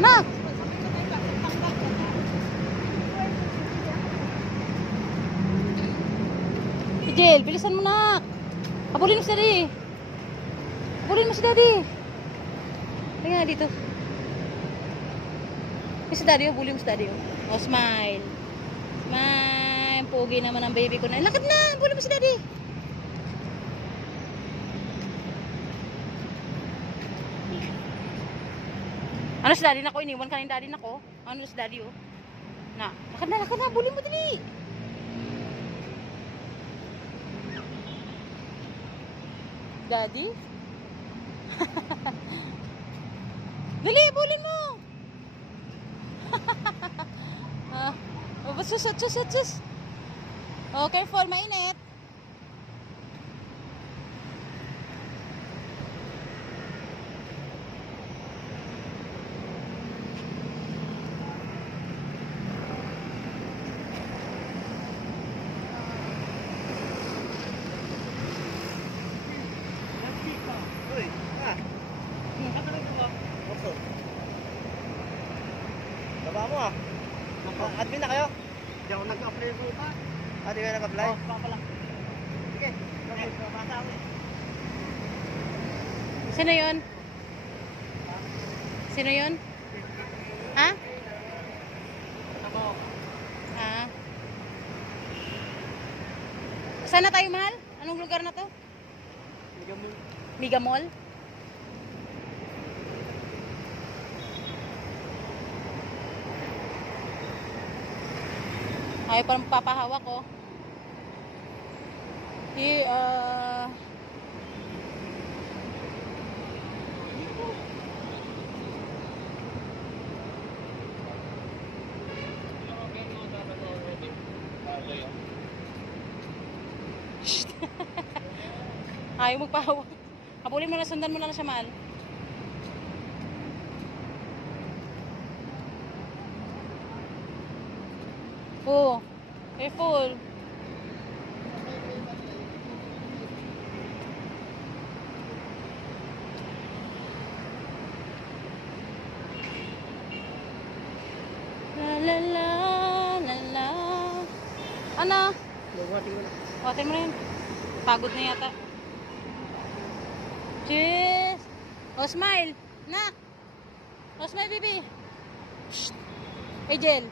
Nak! Jel, bilisan mo na. Habulin mo si daddy. Habulin mo si daddy. Tingnan nga dito. Si daddy, habulin mo si daddy. Oh, smile. Smile. Pogi naman ang baby ko na. Lakad na. Habulin mo si daddy. Ano si daddy na ko? Iniwan ka ng daddy na ko. Ano si daddy oh? Na. Lakad na. Habulin mo dali. Daddy? Dali, bulin mo! Sus. Oh, careful, mainit. Baba mo ah. Admin na kayo? Hindi ako nag-apply po pa. Ah, di ba nag-apply? Oo, pa lang. Sige, bata ako eh. Sino yun? Sino yun? Ha? Ako. Ha? Saan na tayo, mahal? Anong lugar na to? Mega Mall? Ayaw pa magpapahawak ko. Ayaw magpahawak. Habulin mo na, sundan mo na siya, mahal. Oh, careful. La la la la la. Ano? Bubuhatin ko na. Watin mo na yun. Pagod na yata. Cheers! Oh, smile! Nak! Oh, smile, baby! Shh! Hey, Jel!